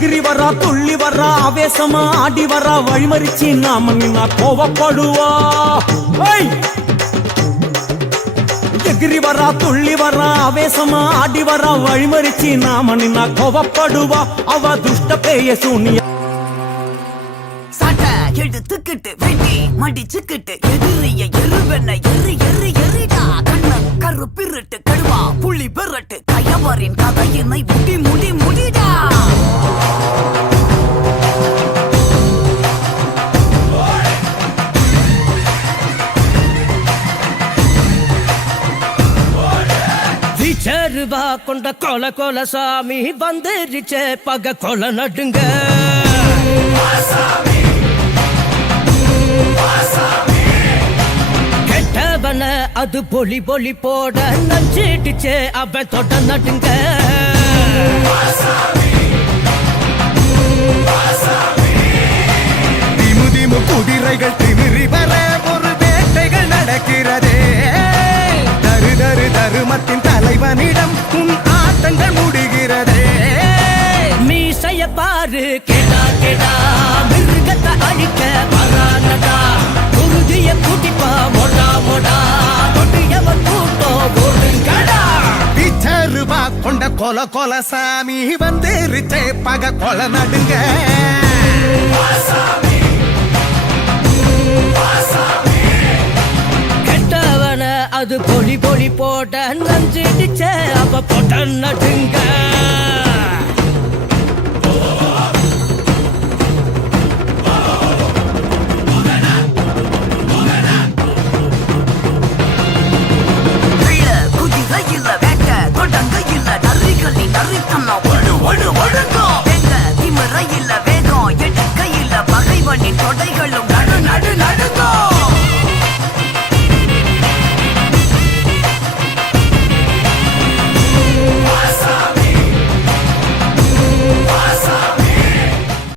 எகிரி வரா துள்ளி வரா ஆவேசமா ஆடி வரா வழிமறிச்சு நாம நின்னா கோவப்படுவா எகிரி வரா துள்ளி வரா ஆவேசமா ஆடி வரா வழிமறிச்சு நாம நின்னா கோவப்படுவா அவ துஷ்ட பேய சூனிய சட்ட எடுத்துக்கிட்டு வெட்டி மடிச்சுக்கிட்டு எதிரிய எருவென்ன எரி எரி எரிடா கண்ண கருப்பிருட்டு கடுவா புள்ளி பெறட்டு கயவரின் கதையினை முடி முடி முடிடா வீச்சருவா கொண்ட கொல கொல சாமி வந்துருச்சே பக கொல நடுங்க கெட்டவன அது பொலி பொலி போட நஞ்சிடுச்சே அவன் தொட நடுங்க திமு திமு குதிரைகள் திமிரி வர ஒரு வேட்டைகள் நடக்கிறதே தரு தரு தருமத்தின் தலைவனிடம் உன் ஆட்டங்கள் முடிகிறதே மீசைய பாரு கேடா கேடா மிருகத்தை அழிக்க வரானடா குருதிய கூட்டிப்பா மொடா மொடா தொட்டியவன் கூட்டம் ஓடுங்கடா பிச்சருவா கொண்ட கொல கொல சாமி வந்துருச்சே பக கொல நடுங்க கெட்டவன அது பொலி பொலி போட்ட நஞ்சிடுச்சே அவ போட்ட நடுங்க ஒழுங்கோ எங்க திமிர இல்ல வேகம் எடுக்க இல்ல பகைவனின் தொடைகளும்